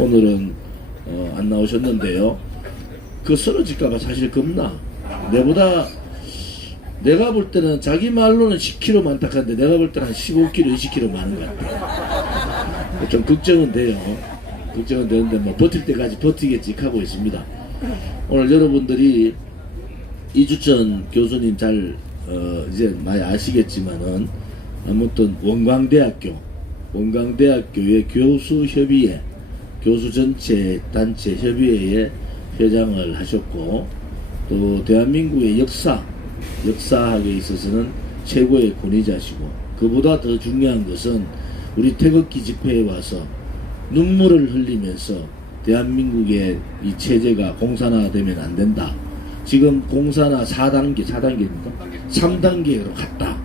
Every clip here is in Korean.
오늘은 안 나오셨는데요. 그 쓰러질까봐 사실 겁나. 내가 볼 때는 자기 말로는 10kg 많다 하는데 내가 볼 때는 한 15kg, 20kg 많은 것 같아요. 좀 걱정은 돼요. 걱정은 되는데 뭐 버틸 때까지 버티겠지 하고 있습니다. 오늘 여러분들이 이주천 교수님 잘 이제 많이 아시겠지만은 아무튼 원광대학교의 교수협의회, 교수 전체 단체 협의회의 회장을 하셨고, 또 대한민국의 역사학에 있어서는 최고의 권위자시고, 그보다 더 중요한 것은 우리 태극기 집회에 와서 눈물을 흘리면서 대한민국의 이 체제가 공산화되면 안 된다. 지금 공산화 4단계입니까? 3단계로 갔다.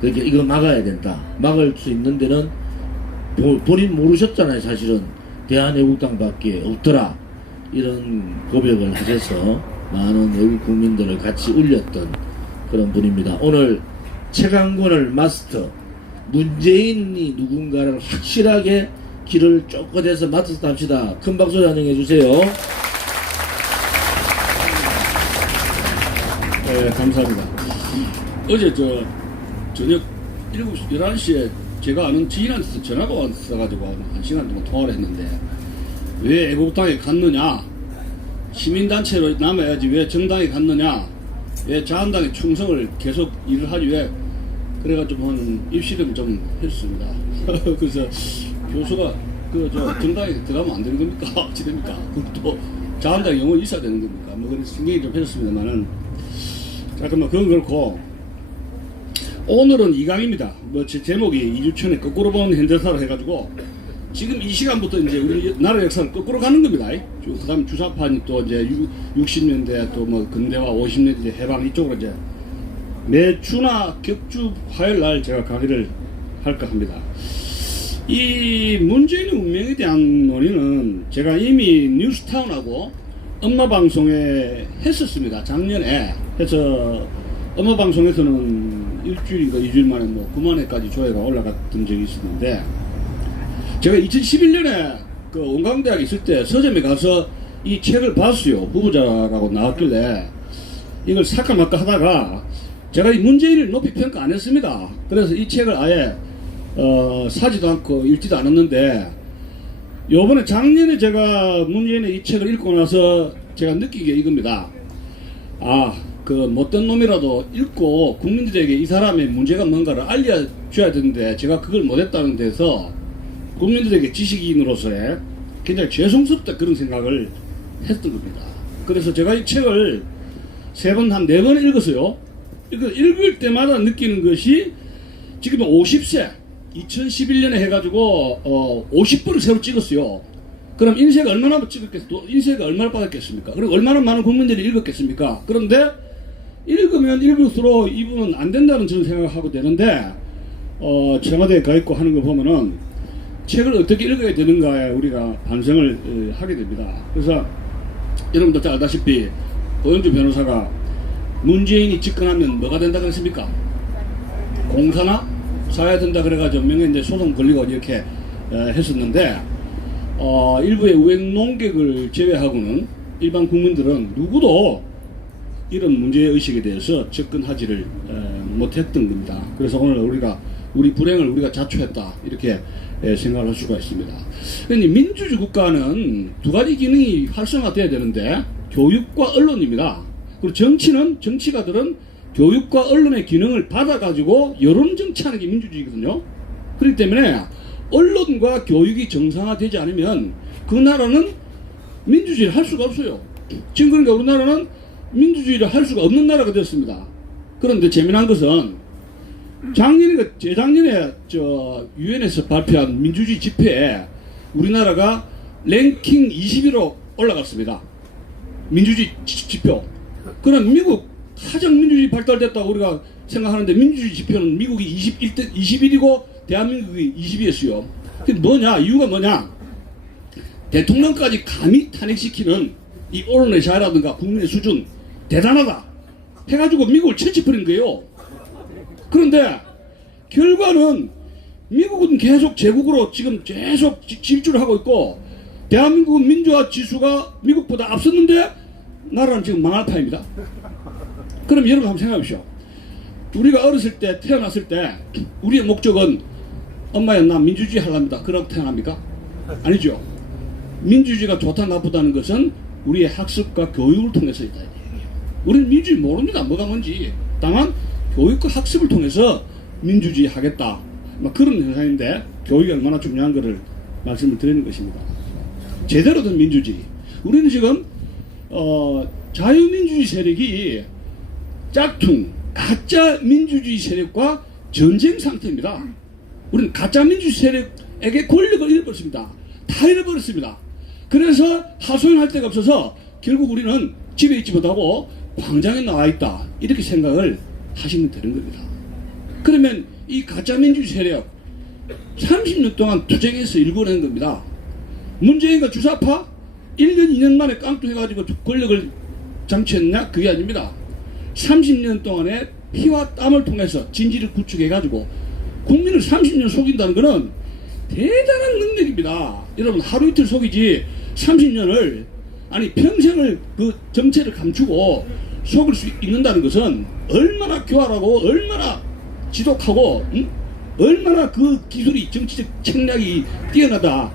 그러니까 이거 막아야 된다. 막을 수 있는 데는 본인 모르셨잖아요. 사실은 대한애국당밖에 없더라. 이런 고백을 하셔서 많은 외국 국민들을 같이 울렸던 그런 분입니다. 오늘 최강권을 마스터, 문재인이 누군가를 확실하게 길을 쫓겨내서 맡아서 합시다. 큰 박수 환영해 주세요. 네, 감사합니다. 어제 저녁 11시에 제가 아는 지인한테서 전화가 왔어가지고 한 시간 동안 통화를 했는데, 왜 애국당에 갔느냐, 시민단체로 남아야지 왜 정당에 갔느냐, 왜 자한당에 충성을 계속 일을 하지 왜, 그래가지고 한 입시름 좀 했습니다. 그래서 교수가 정당에 들어가면 안 되는 겁니까? 어찌 됩니까? 또 자한당에 영원히 있어야 되는 겁니까? 뭐 그래서 신경이 좀 했었습니다만은, 잠깐만 그건 그렇고, 오늘은 2강입니다. 뭐 제 제목이 이주천의 거꾸로 본 현대사를 해가지고 지금 이 시간부터 이제 우리 나라 역사를 거꾸로 가는 겁니다. 그다음 주사판이 또 이제 60년대 또 뭐 근대화 50년대 해방 이쪽으로 이제 매주나 격주 화요일 날 제가 강의를 할까 합니다. 이 문재인의 운명에 대한 논의는 제가 이미 뉴스타운하고 엄마 방송에 했었습니다. 작년에 해서 엄마 방송에서는 일주일인가 2주일 만에 뭐 9만 회까지 조회가 올라갔던 적이 있었는데, 제가 2011년에 그 원광대학에 있을 때 서점에 가서 이 책을 봤어요. 후보자라고 나왔길래 이걸 살까 말까 하다가 제가 이 문재인을 높이 평가 안 했습니다. 그래서 이 책을 아예 사지도 않고 읽지도 않았는데, 요번에 작년에 제가 문재인의 이 책을 읽고 나서 제가 느낀 게 이겁니다. 그 못된 놈이라도 읽고 국민들에게 이 사람의 문제가 뭔가를 알려줘야 되는데 제가 그걸 못했다는 데서 국민들에게 지식인으로서의 굉장히 죄송스럽다 그런 생각을 했던 겁니다. 그래서 제가 이 책을 한 4번 읽었어요. 읽을 때마다 느끼는 것이 지금 50세 2011년에 해가지고 50부를 새로 찍었어요. 그럼 인쇄가 얼마나 찍었겠어? 인쇄가 얼마나 받았겠습니까? 그리고 얼마나 많은 국민들이 읽었겠습니까? 그런데 읽으면 읽을수록 이분은 안 된다는 저는 생각을 하고 되는데, 청와대에 가 있고 하는 거 보면은 책을 어떻게 읽어야 되는가에 우리가 반성을 하게 됩니다. 그래서 여러분도 잘 알다시피 고영주 변호사가 문재인이 집권하면 뭐가 된다 그랬습니까? 공산화? 사야 된다 그래가지고 명예인데 소송 걸리고 이렇게 했었는데, 일부의 우행 농객을 제외하고는 일반 국민들은 누구도 이런 문제의식에 대해서 접근하지를 못했던 겁니다. 그래서 오늘 우리 불행을 우리가 자초했다 이렇게 생각을 할 수가 있습니다. 그러니 민주주의 국가는 두 가지 기능이 활성화돼야 되는데, 교육과 언론입니다. 그리고 정치가들은 교육과 언론의 기능을 받아가지고 여론 정치하는 게 민주주의거든요. 그렇기 때문에 언론과 교육이 정상화되지 않으면 그 나라는 민주주의를 할 수가 없어요. 지금 그러니까 우리나라는 민주주의를 할 수가 없는 나라가 됐습니다. 그런데 재미난 것은 재작년에 유엔에서 발표한 민주주의 지표에 우리나라가 랭킹 20위로 올라갔습니다. 민주주의 지표. 그럼 미국 가장 민주주의 발달됐다고 우리가 생각하는데, 민주주의 지표는 미국이 21이고 대한민국이 20위였어요. 그게 뭐냐? 이유가 뭐냐? 대통령까지 감히 탄핵시키는 이 언론의 자유라든가 국민의 수준 대단하다 해가지고 미국을 채찍버린 거예요. 그런데 결과는 미국은 계속 제국으로 지금 계속 질주를 하고 있고, 대한민국은 민주화 지수가 미국보다 앞섰는데 나라는 지금 망할 판입니다. 그럼 여러분 한번 생각해 보십시오. 우리가 어렸을 때 태어났을 때 우리의 목적은 엄마야 나 민주주의 하랍니다. 그러고 태어납니까? 아니죠. 민주주의가 좋다 나쁘다는 것은 우리의 학습과 교육을 통해서 있다. 우리는 민주주의 모릅니다. 뭐가 뭔지. 다만 교육과 학습을 통해서 민주주의 하겠다. 그런 현상인데 교육이 얼마나 중요한 것을 말씀을 드리는 것입니다. 제대로 된 민주주의. 우리는 지금 자유민주주의 세력이 짝퉁 가짜 민주주의 세력과 전쟁 상태입니다. 우리는 가짜 민주주의 세력에게 권력을 잃어버렸습니다. 다 잃어버렸습니다. 그래서 하소연할 데가 없어서 결국 우리는 집에 있지 못하고 광장에 나와 있다. 이렇게 생각을 하시면 되는 겁니다. 그러면 이 가짜 민주주의 세력 30년 동안 투쟁해서 일궈낸 겁니다. 문재인과 주사파 1년 2년 만에 깡통해가지고 권력을 장치했냐? 그게 아닙니다. 30년 동안의 피와 땀을 통해서 진지를 구축해가지고 국민을 30년 속인다는 것은 대단한 능력입니다. 여러분 하루 이틀 속이지 30년을 아니 평생을 그 정체를 감추고 속을 수 있는다는 것은 얼마나 교활하고 얼마나 지독하고 얼마나 그 기술이 정치적 책략이 뛰어나다.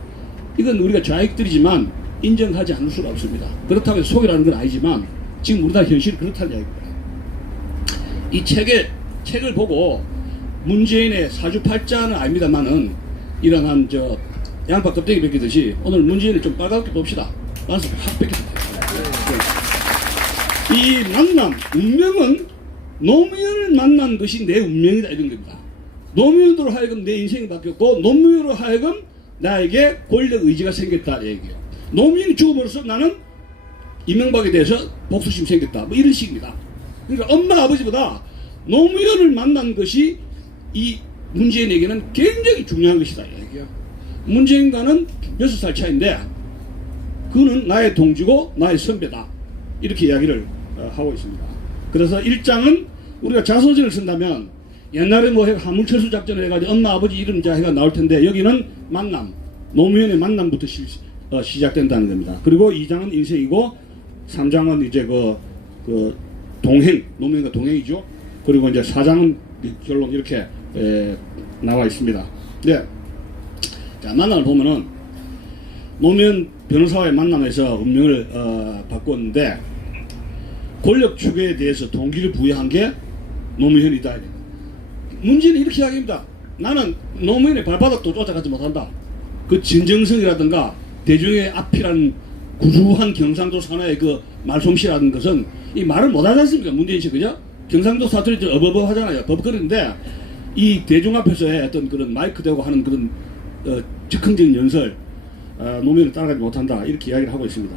이건 우리가 좌익들이지만 인정하지 않을 수가 없습니다. 그렇다고 해서 속이라는 건 아니지만 지금 우리나라 현실이 그렇다는 이야기입니다. 이 책을 보고 문재인의 사주팔자는 아닙니다만은 일어난 양파 껍데기 벗기듯이 오늘 문재인을 좀 빨갛게 봅시다. 나서 확 벗겼습니다. 이 만남, 운명은 노무현을 만난 것이 내 운명이다 이런 겁니다. 노무현으로 하여금 내 인생이 바뀌었고 노무현으로 하여금 나에게 권력 의지가 생겼다 얘기예요. 노무현이 죽음으로써 나는 이명박에 대해서 복수심 생겼다. 뭐 이런 식입니다. 그러니까 엄마 아버지보다 노무현을 만난 것이 이 문재인에게는 굉장히 중요한 것이다 얘기예요. 문재인과는 6살 차이인데 그는 나의 동지고 나의 선배다. 이렇게 이야기를 하고 있습니다. 그래서 1장은 우리가 자서전을 쓴다면 옛날에 뭐 화물철수 작전을 해가지고 엄마 아버지 이름 자해가 나올 텐데 여기는 만남, 노무현의 만남부터 시작된다는 겁니다. 그리고 2장은 인생이고 3장은 이제 그 동행, 노무현과 동행이죠. 그리고 이제 4장은 결론 이렇게 나와 있습니다. 네. 자, 만남을 보면은 노무현 변호사와의 만남에서 운명을 바꿨는데 권력 추구에 대해서 동기를 부여한 게 노무현이다. 문제는 이렇게 이야기합니다. 나는 노무현의 발바닥도 쫓아가지 못한다. 그 진정성이라든가 대중의 앞이라는 구수한 경상도 산하의 그 말솜씨라는 것은 이 말을 못하지 않습니까? 문재인 씨 그죠? 경상도 사투리 좀 어버버 하잖아요. 버벅거리는데 이 대중 앞에서의 어떤 그런 마이크 대고 하는 그런 즉흥적인 연설 노무현을 따라가지 못한다. 이렇게 이야기를 하고 있습니다.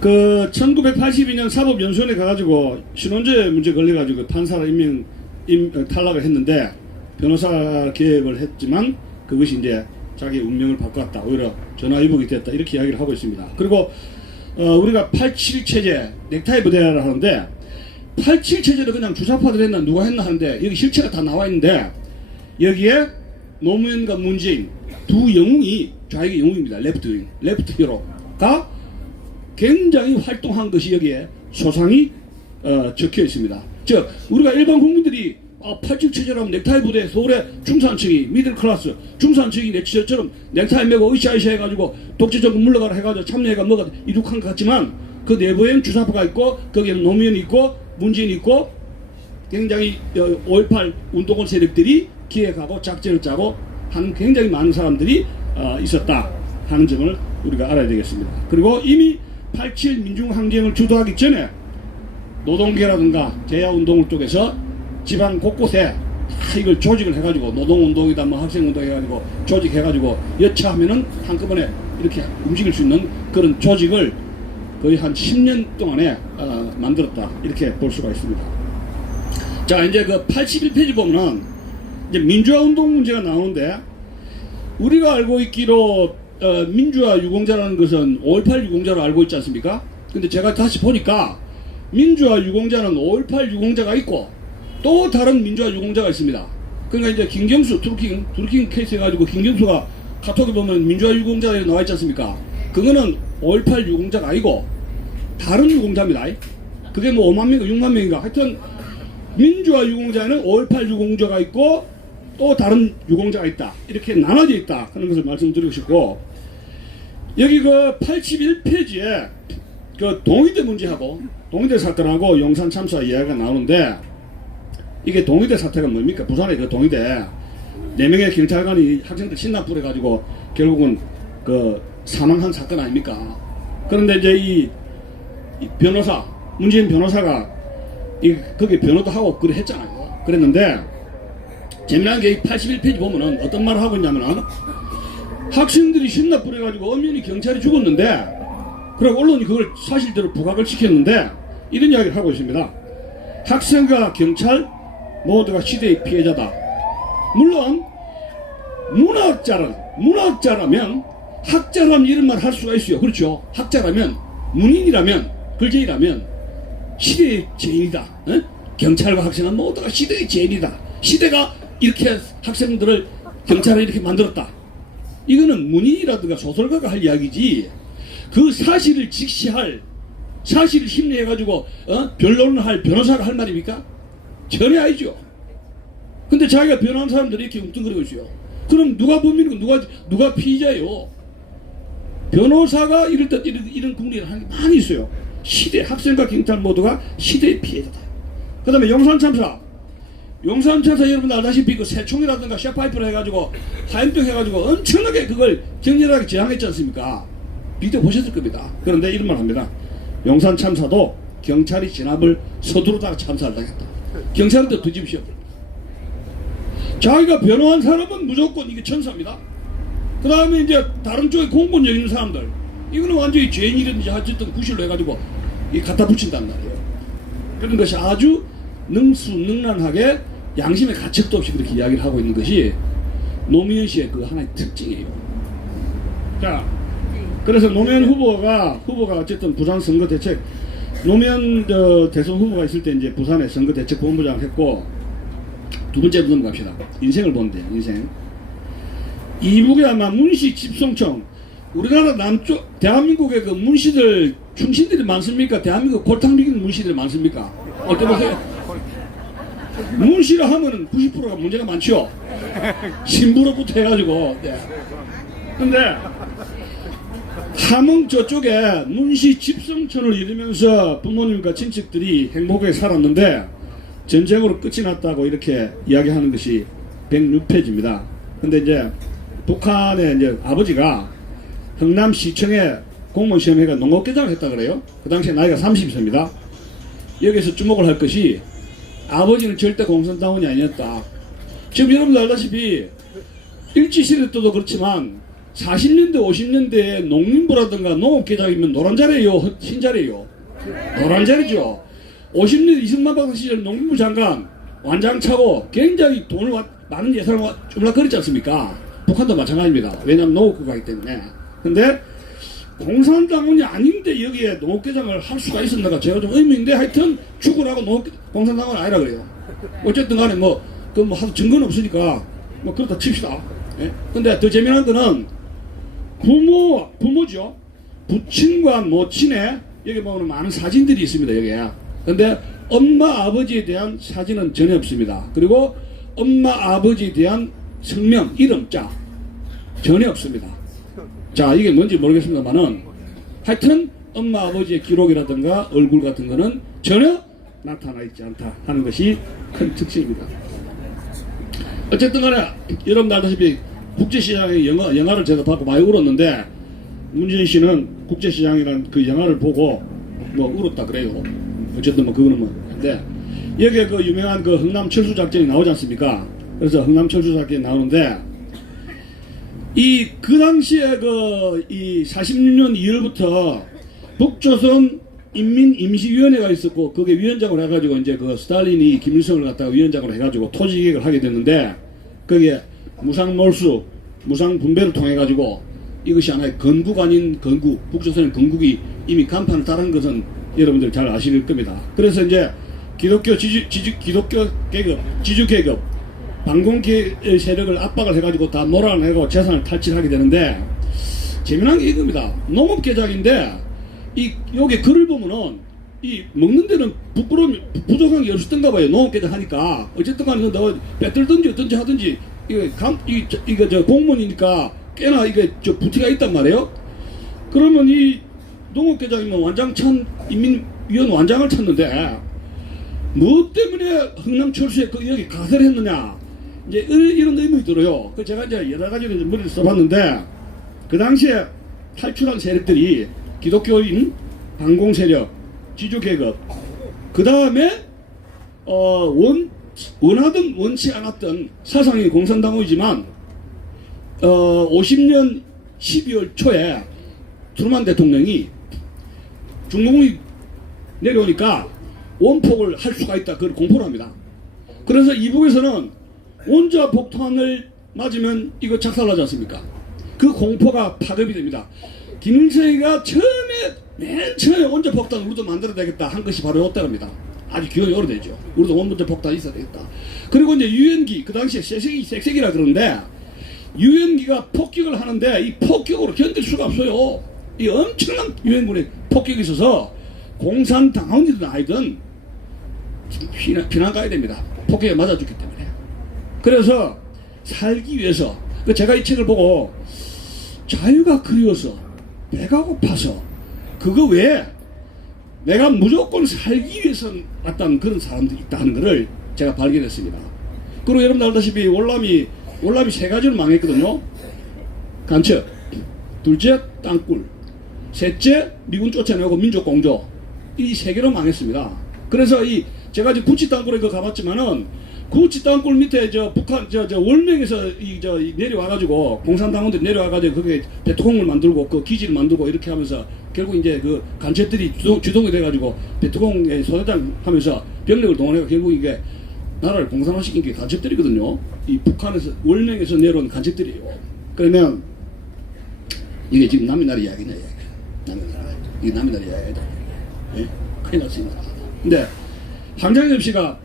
그 1982년 사법연수원에 가가지고 신원죄 문제 걸려가지고 판사로 탈락을 했는데 변호사 개혁을 했지만 그것이 이제 자기 운명을 바꿨다. 오히려 전화위복이 됐다. 이렇게 이야기를 하고 있습니다. 그리고 우리가 87 체제 넥타이 부대를 하는데 87 체제를 그냥 주사파들 했나 누가 했나 하는데 여기 실체가 다 나와 있는데 여기에 노무현과 문재인 두 영웅이 좌익의 영웅입니다. 레프트 히어로가 굉장히 활동한 것이 여기에 소상히 적혀 있습니다. 즉 우리가 일반 국민들이 87 체제라면 넥타이 부대 서울의 중산층이 미들 클래스 중산층이 넥시처럼 넥타이 메고 으쌰으쌰 해가지고 독재정권 물러가라 해가지고 참여해가 뭐가 이룩한 것 같지만 그 내부에는 주사파가 있고 거기에는 노무현이 있고 문재인이 있고 굉장히 5.18 운동권 세력들이 기획하고 작전을 짜고 하는 굉장히 많은 사람들이 있었다 하는 점을 우리가 알아야 되겠습니다. 그리고 이미 87 민중항쟁을 주도하기 전에 노동계라든가 제야운동 쪽에서 지방 곳곳에 다 이걸 조직을 해가지고 노동운동이다 뭐 학생운동 해가지고 조직해가지고 여차하면은 한꺼번에 이렇게 움직일 수 있는 그런 조직을 거의 한 10년 동안에 만들었다 이렇게 볼 수가 있습니다. 자 이제 그 81페이지 보면은 이제 민주화 운동 문제가 나오는데 우리가 알고 있기로 민주화 유공자라는 것은 5.18 유공자로 알고 있지 않습니까? 근데 제가 다시 보니까 민주화 유공자는 5.18 유공자가 있고 또 다른 민주화 유공자가 있습니다. 그러니까 이제 김경수, 두루킹 케이스 해가지고 김경수가 카톡에 보면 민주화 유공자에 나와 있지 않습니까? 그거는 5.18 유공자가 아니고 다른 유공자입니다. 그게 뭐 5만 명인가 6만 명인가 하여튼 민주화 유공자에는 5.18 유공자가 있고 또 다른 유공자가 있다. 이렇게 나눠져 있다 하는 것을 말씀드리고 싶고, 여기 그 81페이지에 그 동의대 문제하고 동의대 사건하고 용산 참사 이야기가 나오는데, 이게 동의대 사태가 뭡니까? 부산의 그 동의대 4명의 경찰관이 학생들 신납 부려가지고 결국은 그 사망한 사건 아닙니까? 그런데 이제 이 변호사, 문재인 변호사가 거기 변호도 하고 그래 했잖아요. 그랬는데 재미난 게 81페이지 보면은 어떤 말을 하고 있냐면은, 학생들이 신납 부려가지고 엄연히 경찰이 죽었는데, 그리고 언론이 그걸 사실대로 부각을 시켰는데 이런 이야기를 하고 있습니다. 학생과 경찰 모두가 시대의 피해자다. 물론 문학자라면 학자라면 이런 말 할 수가 있어요. 그렇죠? 학자라면, 문인이라면, 글재이라면 시대의 죄인이다. 에? 경찰과 학생은 모두가 시대의 죄인이다. 시대가 이렇게 학생들을, 경찰을 이렇게 만들었다. 이거는 문인이라든가 소설가가 할 이야기지, 그 사실을 직시할, 사실을 심리해가지고 변론을 할 변호사가 할 말입니까? 전혀 아니죠. 근데 자기가 변호한 사람들이 이렇게 웅뚱거리고 있어요. 그럼 누가 범인이고 누가 피의자예요? 변호사가 이럴 때 이런 국리를 하는 게 많이 있어요. 시대, 학생과 경찰 모두가 시대의 피해자다. 그 다음에 용산 참사 여러분 알다시피 그 새총이라든가 샤파이프를 해가지고 화염병 해가지고 엄청나게 그걸 격렬하게 저항했지 않습니까? 비디오 보셨을 겁니다. 그런데 이런 말 합니다. 용산 참사도 경찰이 진압을 서두르다가 참사를 당했다. 경찰한테 뒤집으셔. 자기가 변호한 사람은 무조건 이게 천사입니다. 그 다음에 이제 다른 쪽에 공권력 있는 사람들, 이거는 완전히 죄인이든지 어쨌든 구실로 해가지고 이 갖다 붙인단 말이에요. 그런 것이 아주 능수능란하게 양심의 가책도 없이 그렇게 이야기를 하고 있는 것이 노무현 씨의 그 하나의 특징이에요. 자, 그래서 노무현 후보가 어쨌든 부산 선거 대책, 노무현 대선 후보가 있을 때 이제 부산에 선거 대책 본부장을 했고, 두 번째로 넘어갑시다. 인생을 본대요. 인생. 이북에 아마 문시 집성청, 우리나라 남쪽 대한민국의 그 문시들 충신들이 많습니까? 대한민국 골탕 먹이는 문시들이 많습니까? 어때 보세요. 문시라 하면은 90%가 문제가 많죠. 신부로부터 해가지고. 네. 근데 함흥 저쪽에 문시 집성촌을 이루면서 부모님과 친척들이 행복하게 살았는데 전쟁으로 끝이 났다고 이렇게 이야기하는 것이 106페이지입니다. 근데 이제 북한의 이제 아버지가 흥남시청에 공무원 시험회가 농업계장을 했다 그래요. 그 당시에 나이가 30세입니다. 여기서 주목을 할 것이, 아버지는 절대 공산당원이 아니었다. 지금 여러분들 알다시피 일제시대 때도 그렇지만 40년대 50년대에 농민부라든가 농업계장이면 노란자리예요, 흰자리예요? 노란자리죠. 50년 이승만 박사 시절 농민부 장관 완장차고 굉장히 돈을 많은 예산을 주물럭거리지 않습니까? 북한도 마찬가지입니다. 왜냐하면 농업국가이기 때문에. 근데 공산당원이 아닌데 여기에 농업계장을 할 수가 있었나가 제가 좀 의문인데, 하여튼 죽으라고 공산당원 아니라 그래요. 어쨌든 간에 하도 증거는 없으니까 그렇다 칩시다. 예? 근데 더 재미난 거는 부모죠. 부친과 모친의 여기 보면 많은 사진들이 있습니다. 여기에. 근데 엄마 아버지에 대한 사진은 전혀 없습니다. 그리고 엄마 아버지에 대한 성명, 이름자 전혀 없습니다. 자, 이게 뭔지 모르겠습니다만은 하여튼 엄마 아버지의 기록이라든가 얼굴 같은 거는 전혀 나타나 있지 않다 하는 것이 큰 특징입니다. 어쨌든 간에 여러분 알다시피 국제시장의 영화를 제가 받고 많이 울었는데, 문재인 씨는 국제시장이라는 그 영화를 보고 울었다 그래요. 어쨌든 그거는 근데 여기에 그 유명한 그 흥남 철수 작전이 나오지 않습니까? 그래서 흥남 철수 작전이 나오는데, 그 당시에 이 46년 2월부터 북조선 인민임시위원회가 있었고, 그게 위원장으로 해가지고 이제 그 스탈린이 김일성을 갖다가 위원장으로 해가지고 토지 개혁을 하게 됐는데, 거기에 무상몰수, 무상분배를 통해가지고 이것이 하나의 건국 아닌 건국, 북조선의 건국이 이미 간판을 따른 것은 여러분들 잘 아실 겁니다. 그래서 이제 기독교 지주 계급, 반공기 세력을 압박을 해가지고 다 몰아내고 재산을 탈취하게 되는데, 재미난 게 이겁니다. 농업개작인데 여기 글을 보면은 이 먹는 데는 부족한 게 없었던가 봐요. 농업개작 하니까. 어쨌든 간에 너 빼들든지 어든지 하든지 이거 저 공무원이니까 꽤나 이게 저 부티가 있단 말이에요. 그러면 이 농업개작이면 완장찬 인민위원 완장을 찾는데 무엇 때문에 흥남철수에 여기 가세를 했느냐, 이제 이런 의문이 들어요. 그 제가 이제 여러 가지로 이제 머리를 써봤는데, 그 당시에 탈출한 세력들이 기독교인, 반공 세력, 지주 계급, 그 다음에 원하든 원치 않았던 사상이 공산당이지만 50년 12월 초에 트루만 대통령이 중공이 내려오니까 원폭을 할 수가 있다, 그걸 공포를 합니다. 그래서 이북에서는 원자 폭탄을 맞으면 이거 작살나지 않습니까? 그 공포가 파급이 됩니다. 김일성이가 맨 처음에 원자 폭탄을 우리도 만들어야겠다 한 것이 바로 이때입니다. 아주 기원이 오래되죠. 우리도 원자 폭탄 있어야 되겠다. 그리고 이제 유엔기, 그 당시에 색색이라 그러는데, 유엔기가 폭격을 하는데 이 폭격으로 견딜 수가 없어요. 이 엄청난 유엔군의 폭격이 있어서 공산당원이든 아니든 피난 가야 됩니다. 폭격에 맞아 죽기 때문에. 그래서 살기 위해서, 제가 이 책을 보고 자유가 그리워서, 배가 고파서, 그거 외에 내가 무조건 살기 위해서 왔다는 그런 사람들이 있다는 것을 제가 발견했습니다. 그리고 여러분 알다시피 월남이 세 가지로 망했거든요. 간첩, 둘째 땅굴, 셋째 미군 쫓아내고 민족 공조, 이 세 개로 망했습니다. 그래서 제가 지금 구치 땅굴에 가봤지만은, 구치 땅굴 밑에 북한 월명에서 내려와가지고 공산당원들이 내려와가지고 거기에 베트콩을 만들고 그 기지를 만들고 이렇게 하면서 결국 이제 그 간첩들이 주동이 돼가지고 베트콩의 소대장 하면서 병력을 동원해서 결국 이게 나라를 공산화시킨 게 간첩들이거든요. 이 북한에서 월명에서 내려온 간첩들이에요. 그러면 이게 지금 남의 나라 이야기냐, 남의 나라, 이게 남의 나라 이야기다. 예? 큰일 났습니다. 근데 황장엽 씨가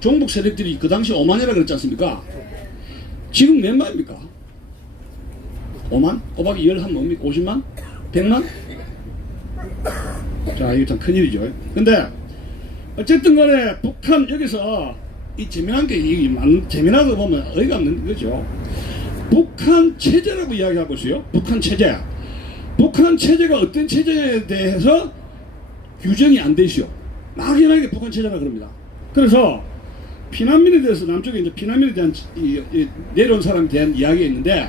종북 세력들이 그 당시 5만이라 그랬지 않습니까? 지금 몇 만입니까? 5만? 꼬박이 11 뭡니까? 50만? 100만? 자, 이거 참 큰일이죠. 근데 어쨌든 간에 북한 여기서 이 재미난 게 재미나도 보면 어이가 없는 거죠. 북한 체제라고 이야기하고 있어요. 북한 체제. 북한 체제가 어떤 체제에 대해서 규정이 안 돼 있어요. 막연하게 북한 체제라 그럽니다. 그래서 피난민에 대해서, 남쪽에 이제 피난민에 대한 내려온 사람에 대한 이야기가 있는데,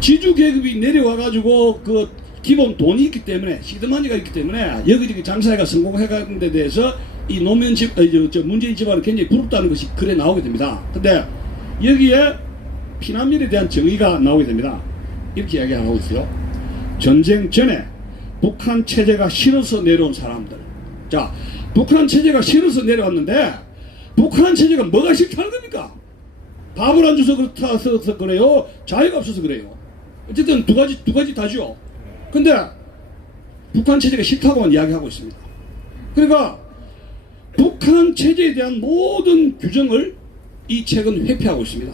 지주 계급이 내려와가지고 그 기본 돈이 있기 때문에, 시드머니가 있기 때문에 여기저기 장사해가 성공해가는 데 대해서 이 노무현 문재인 집안은 굉장히 부럽다는 것이 글에 나오게 됩니다. 근데 여기에 피난민에 대한 정의가 나오게 됩니다. 이렇게 이야기하고 있어요. 전쟁 전에 북한 체제가 싫어서 내려온 사람들. 자, 북한 체제가 싫어서 내려왔는데, 북한 체제가 뭐가 싫다는 겁니까? 밥을 안 줘서 그렇다 그래요? 자유가 없어서 그래요? 어쨌든 두 가지 다죠. 근데 북한 체제가 싫다고만 이야기하고 있습니다. 그러니까 북한 체제에 대한 모든 규정을 이 책은 회피하고 있습니다.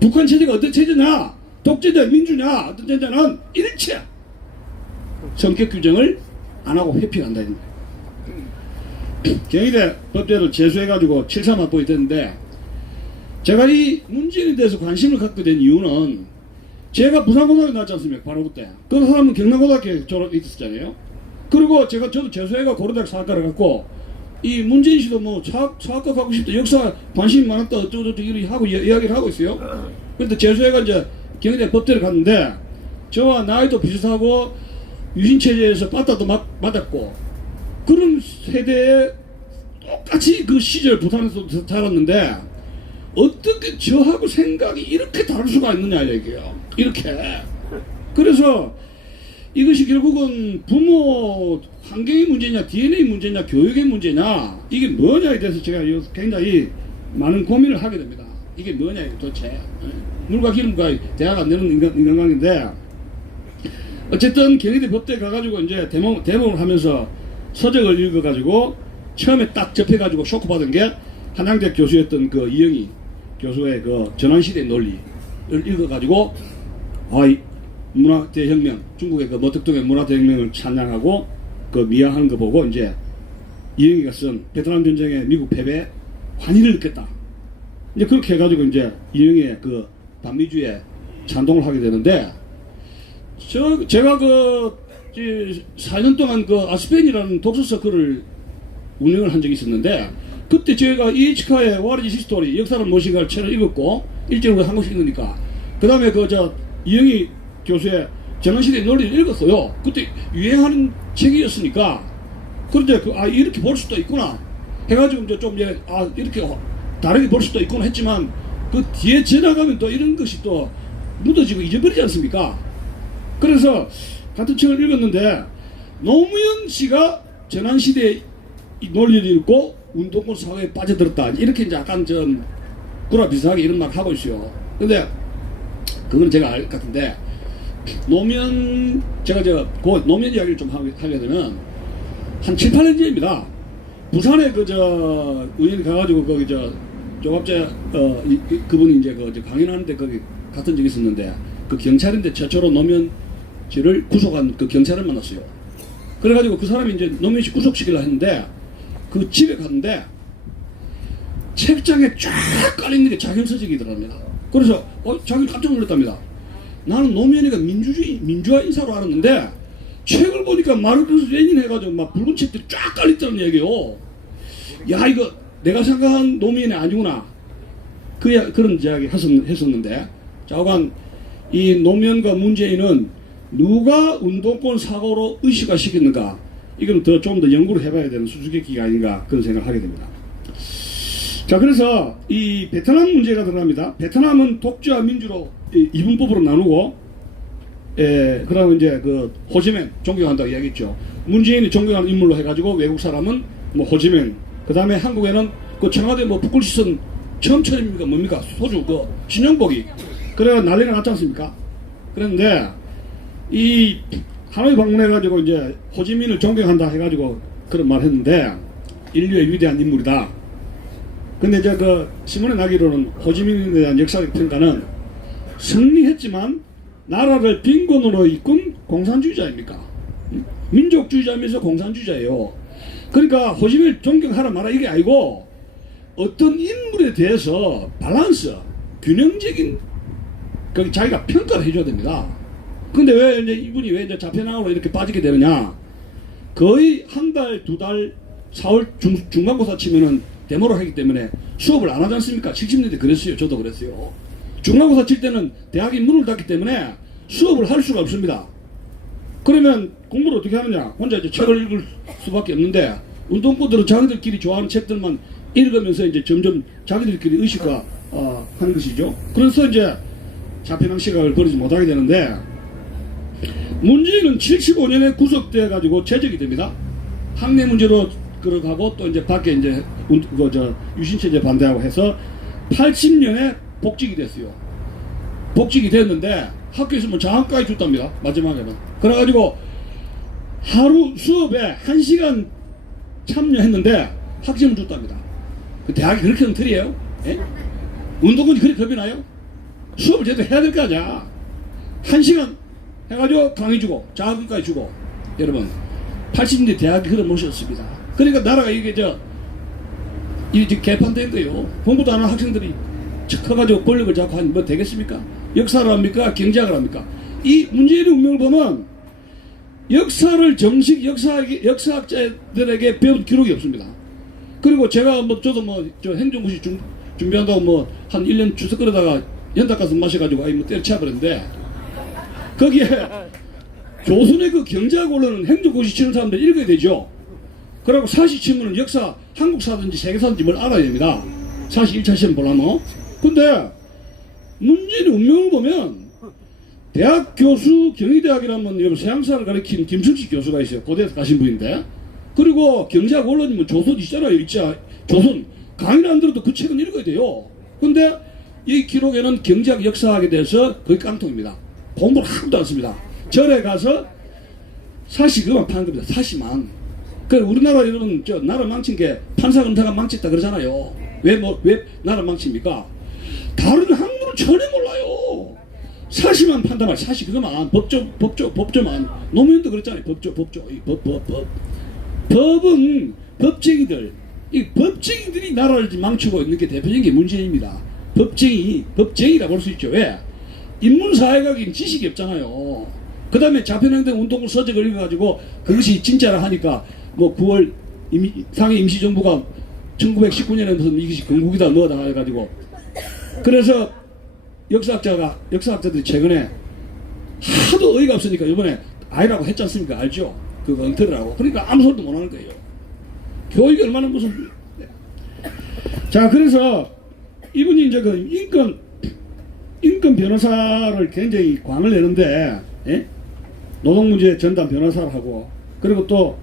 북한 체제가 어떤 체제냐, 독재자, 민주냐, 어떤 체제는 일체 성격 규정을 안 하고 회피한다. 경희대 법대를 재수해가지고 7.3 확보가 됐는데, 제가 이 문재인에 대해서 관심을 갖게 된 이유는, 제가 부산고등학교 나왔지 않습니까? 바로 그때. 그 사람은 경남고등학교에 졸업했었잖아요. 그리고 저도 재수해가 고려대학 사학과를 갖고, 이 문재인 씨도 뭐 사학과 가고 싶다, 역사 관심이 많았다, 어쩌고저쩌고 이야기를 하고 있어요. 그런데 재수해가 이제 경희대 법대를 갔는데, 저와 나이도 비슷하고 유신체제에서 빠따도 맞았고, 그런 세대에 똑같이 그 시절 부산에서 자랐는데 어떻게 저하고 생각이 이렇게 다를 수가 있느냐 이게요. 이렇게. 그래서 이것이 결국은 부모 환경의 문제냐, DNA 문제냐, 교육의 문제냐, 이게 뭐냐에 대해서 제가 굉장히 많은 고민을 하게 됩니다. 이게 뭐냐 도대체. 물과 기름과 대학 안 되는 인간관계인데, 어쨌든 경희대 법대 가가지고 이제 대모를 하면서 서적을 읽어가지고 처음에 딱 접해가지고 쇼크 받은 게 한양대 교수였던 그 이영희 교수의 그 전환시대의 논리를 읽어가지고 이 문화대혁명, 중국의 그 머득동의 문화대혁명을 찬양하고 그 미화하는 거 보고 이제 이영희가 쓴 베트남 전쟁의 미국 패배에 환희를 느꼈다. 이제 그렇게 해가지고 이제 이영희의 그 반미주의에 찬동을 하게 되는데 제가 그 4년 동안 그 아스펜이라는 독서 서클을 운영을 한 적이 있었는데 그때 제가 이에치카의 What is History 역사는 무엇인가를 책을 읽었고 일제로 한 권씩 읽으니까 그 다음에 그 이영희 교수의 전환시대의 논리를 읽었어요. 그때 유행하는 책이었으니까 그런데 이렇게 볼 수도 있구나 해가지고 이제 좀 이렇게 다르게 볼 수도 있구나 했지만 그 뒤에 지나가면 또 이런 것이 또 묻어지고 잊어버리지 않습니까? 그래서 같은 책을 읽었는데 노무현 씨가 전환시대의 논리를 읽고 운동권 사회에 빠져들었다 이렇게 이제 약간 좀 구라 비슷하게 이런 말을 하고 있어요. 근데 그건 제가 알 것 같은데 제가 그 노무현 이야기를 좀 하게 되면 한 7, 8년 전입니다. 부산에 우연히 가가지고 거기 종합제 그분이 이제 강연하는데 거기 갔던 적이 있었는데 그 경찰인데 최초로 노무현 씨를 구속한 그 경찰을 만났어요. 그래가지고 그 사람이 이제 노무현 씨 구속시키려 했는데 그 집에 갔는데 책장에 쫙 깔려있는 게 자경 서적이더랍니다. 그래서 자기 깜짝 놀랐답니다. 나는 노무현이가 민주화 인사로 알았는데 책을 보니까 마르크스 레닌 해가지고 막 붉은 책들이 쫙 깔려있다는 얘기예요. 야 이거 내가 생각한 노무현이 아니구나. 그런 이야기 했었는데 자오간 이 노무현과 문재인은 누가 운동권 사고로 의식화 시켰는가 이건 좀 더 연구를 해봐야 되는 수수께끼가 아닌가 그런 생각을 하게 됩니다. 자 그래서 이 베트남 문제가 들어갑니다. 베트남은 독재와 민주로 이분법으로 나누고 그다음 이제 그 호지맨 존경한다고 이야기했죠. 문재인이 존경하는 인물로 해가지고 외국 사람은 뭐 호지맨 그 다음에 한국에는 그 청와대 뭐 북글시선 처음입니까 뭡니까 소주 그 신용복이 그래가 난리가 났지 않습니까? 그런데 이 하노이 방문해가지고 이제 호지민을 존경한다 해가지고 그런 말 했는데 인류의 위대한 인물이다. 근데 이제 그 신문에 나기로는 호지민에 대한 역사적 평가는 승리했지만 나라를 빈곤으로 이끈 공산주의자입니까? 민족주의자면서 공산주의자예요. 그러니까 호지민을 존경하라 마라 이게 아니고 어떤 인물에 대해서 밸런스, 균형적인 자기가 평가를 해줘야 됩니다. 근데 왜 이제 이분이 왜 이제 자폐나으로 이렇게 빠지게 되느냐? 거의 한 달, 두 달, 4월 중간고사 치면은 데모를 하기 때문에 수업을 안 하지 않습니까? 70년대 그랬어요. 저도 그랬어요. 중간고사 칠 때는 대학이 문을 닫기 때문에 수업을 할 수가 없습니다. 그러면 공부를 어떻게 하느냐? 혼자 이제 책을 읽을 수밖에 없는데 운동권들은 자기들끼리 좋아하는 책들만 읽으면서 이제 점점 자기들끼리 의식화 하는 것이죠. 그래서 이제 자폐망 시각을 버리지 못하게 되는데 문재인은 75년에 구속돼 가지고 제적이 됩니다. 학내 문제로 들어가고 또 이제 밖에 이제 유신체제 반대하고 해서 80년에 복직이 됐어요. 복직이 됐는데 학교에서 뭐 장학까지 줬답니다. 마지막에는. 그래가지고 하루 수업에 1시간 참여했는데 학점을 줬답니다. 그 대학이 그렇게 엉터리예요? 예? 운동권이 그렇게 겁이 나요? 수업을 제대로 해야 될 거 아니야. 1시간 해가지고 강의 주고 장학금까지 주고 여러분 80년대 대학이 그런 모셨습니다. 그러니까 나라가 이게 이게 개판된 거예요. 공부도 안 하는 학생들이 커가지고 권력을 잡고 하면 뭐 되겠습니까? 역사를 합니까? 경제학을 합니까? 이 문재인의 운명을 보면 역사를 정식 역사학자들에게 배운 기록이 없습니다. 그리고 제가 저도 행정고시 준비한다고 한 1년 주석 끓여다가 연닭가스 마셔가지고 때려쳐버렸는데 거기에 조선의 그 경제학 원론은 행정고시 치는 사람들 읽어야 되죠. 그리고 사시 치면은 역사, 한국사든지 세계사든지 뭘 알아야 됩니다. 사시 1차 시험 보려면. 근데 문재인의 운명을 보면 대학 교수, 경희대학이라면 여러분 서양사를 가르친 김승식 교수가 있어요. 고대에서 가신 분인데. 그리고 경제학 원론이면 조선 있잖아요. 조선. 강의를 안 들어도 그 책은 읽어야 돼요. 근데 이 기록에는 경제학 역사학에 대해서 거의 깡통입니다. 공부를 하나도 안 씁니다. 절에 가서 사시 그만 파는 겁니다. 사시만. 그래 우리나라 여러분 나라 망친 게 판사 검사가 망쳤다 그러잖아요. 왜 나라 망칩니까? 다른 학문은 전혀 몰라요. 사실만 판단할 사실 그거만 법조만 노무현도 그랬잖아요. 법은 법쟁이들 이 법쟁이들이 나라를 망치고 있는 게 대표적인 게 문제입니다. 법쟁이라 볼 수 있죠. 왜? 인문사회학인 지식이 없잖아요. 그 다음에 자편행동 운동을 서적을 읽어가지고 그것이 진짜라 하니까 뭐 9월 상해 임시정부가 1919년에 무슨 이것이 건국이다 뭐다 해가지고 그래서 역사학자들이 최근에 하도 어이가 없으니까 이번에 아이라고 했지 않습니까? 알죠? 그거 엉터리라고. 그러니까 아무 소리도 못 하는 거예요. 교육이 얼마나 무슨. 자, 그래서 이분이 이제 그 인권 변호사를 굉장히 광을 내는데, 예? 노동문제 전담 변호사를 하고, 그리고 또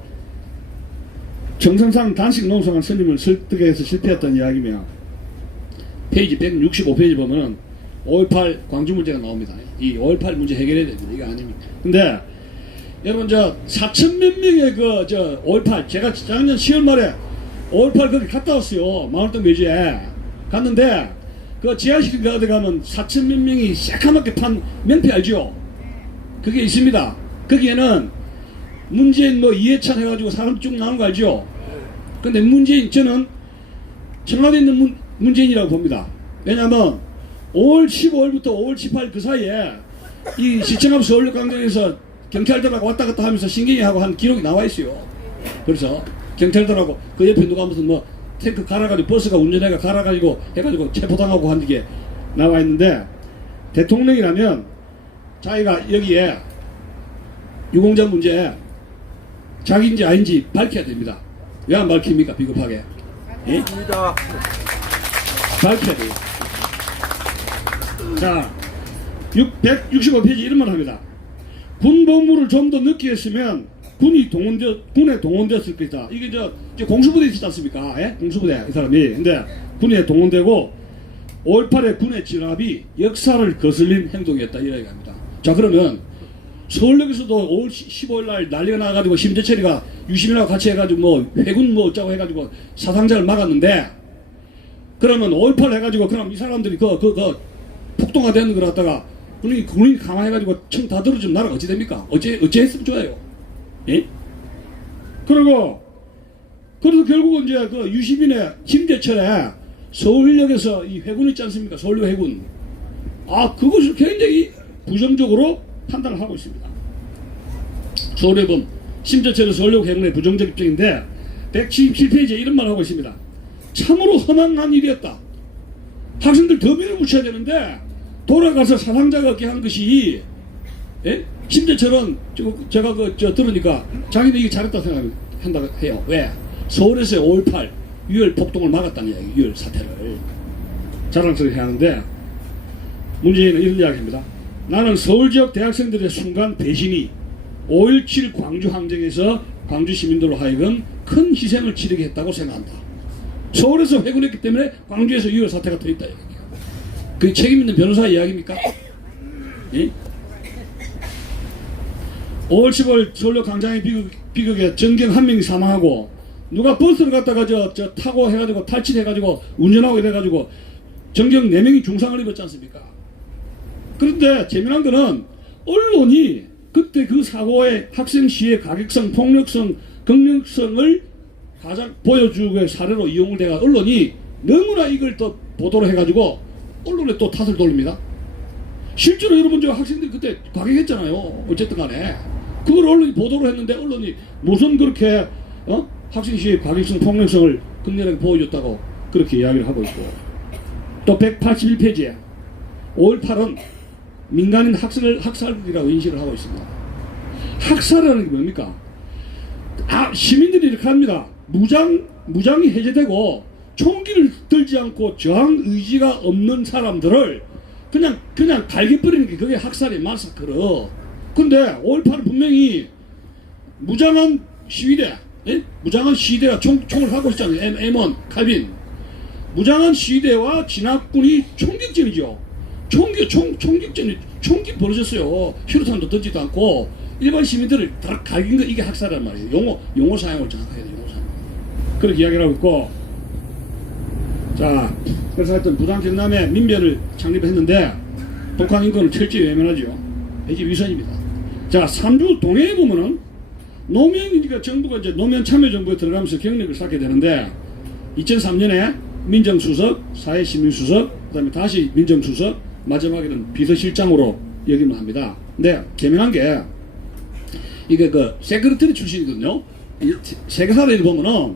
정성상 단식 농성한 스님을 설득해서 실패했던 이야기며, 페이지 165페이지 보면은 5.18 광주 문제가 나옵니다. 이 5.18 문제 해결해야 됩니다. 이거 아닙니까? 근데, 여러분, 4천 몇 명의 5.18, 제가 작년 10월 말에 5.18 거기 갔다 왔어요. 마을동 묘지에. 갔는데, 그 지하실 가운데 가면 4천 몇 명이 새카맣게 판 명패 알죠? 그게 있습니다. 거기에는 문재인 이해찬 해가지고 사람 쭉 나오는 거 알죠? 근데 문재인, 저는 청와대에 있는 문재인이라고 봅니다. 왜냐면 5월 15일부터 5월 18일 그 사이에 이 시청함 서울역광장에서 경찰들하고 왔다 갔다 하면서 신경이하고 한 기록이 나와 있어요. 그래서 경찰들하고 그 옆에 누가 무슨 탱크 갈아가지고 버스가 운전해가 갈아가지고 해가지고 체포당하고 한 게 나와 있는데 대통령이라면 자기가 여기에 유공자 문제 자기인지 아닌지 밝혀야 됩니다. 왜 안 밝힙니까? 비겁하게. 예? 밝혀야 돼요. 자, 165페이지 이런 말 합니다. 군 복무를 좀 더 늦게 했으면 군에 동원되었을 것이다. 이게 이제 공수부대 있지 않습니까? 예? 공수부대 이 사람이. 근데 군에 동원되고 5.18의 군의 진압이 역사를 거슬린 행동이었다 이렇게 합니다. 자, 그러면 서울역에서도 5월 15일 날 난리가 나가지고 심재철이가 유시민하고 같이 해가지고 회군 어쩌고 해가지고 사상자를 막았는데 그러면 5.18 해가지고 그럼 이 사람들이 폭동화 되는 걸 갖다가 군인이 강화해가지고 청 다 들어주면 나라가 어찌 됩니까? 어째 했으면 좋아요. 예? 그래서 결국은 이제 그 유시민의 심재철에 서울역에서 이 회군 있지 않습니까? 서울역 회군. 그것을 굉장히 부정적으로 판단을 하고 있습니다. 서울역은 심재철의 서울역 회군의 부정적 입장인데 177페이지에 이런 말을 하고 있습니다. 참으로 험한 일이었다. 학생들 더 밀어붙여야 되는데 돌아가서 사상자가 없게 한 것이 예? 심재철은 제가 들으니까 자기도 이게 잘했다고 생각한다고 해요. 왜? 서울에서의 5.18 유혈 폭동을 막았다는 이야기, 유혈 사태를 자랑스럽게 하는데 문재인은 이런 이야기입니다. 나는 서울 지역 대학생들의 순간 배신이 5.17 광주 항쟁에서 광주 시민들로 하여금 큰 희생을 치르게 했다고 생각한다. 서울에서 회군했기 때문에 광주에서 유혈 사태가 터졌다. 그 책임 있는 변호사 이야기입니까? 예? 5월 10일 서울역 광장의 비극에 전경 한 명이 사망하고 누가 버스를 갖다가 타고 해가지고 탈취해가지고 운전하고 이래가지고 전경 4명이 중상을 입었지 않습니까? 그런데 재미난 거는 언론이 그때 그 사고의 학생 시의 가격성, 폭력성, 강력성을 가장 보여주고 사례로 이용을 돼가 언론이 너무나 이걸 또 보도를 해가지고 언론에 또 탓을 돌립니다. 실제로 여러분 저 학생들이 그때 가격했잖아요. 어쨌든 간에 그걸 언론이 보도를 했는데 언론이 무슨 그렇게 학생 시의 가격성, 폭력성을 극렬하게 보여줬다고 그렇게 이야기를 하고 있고 또 181페이지에 5.18은 민간인 학살이라고 인식을 하고 있습니다. 학살이라는 게 뭡니까? 시민들이 이렇게 합니다. 무장이 해제되고 총기를 들지 않고 저항 의지가 없는 사람들을 그냥 갈겨버리는 게 그게 학살의 마사크르. 근데 5.18은 분명히 무장한 시위대, 예? 무장한 시위대가 총을 하고 있잖아요. M1 칼빈. 무장한 시위대와 진압군이 총격전이죠. 총격전이 총기 벌어졌어요. 휴대탄도 던지도 않고 일반 시민들을 다 갈긴 거 이게 학살이란 말이에요. 용어 사용을 정확하게 해야 돼요. 용어 사용. 그렇게 이야기를 하고 있고 자, 그래서 하여튼 부산 경남에 민변을 창립했는데 북한 인권을 철저히 외면하죠. 이게 위선입니다. 자, 3주 동해에 보면은 노무현이니까 정부가 이제 노무현 참여정부에 들어가면서 경력을 쌓게 되는데 2003년에 민정수석, 사회시민수석, 그 다음에 다시 민정수석, 마지막에는 비서실장으로 역임을 합니다. 근데 개명한 게 이게 그 세크리터리 출신이거든요. 세계사를 보면은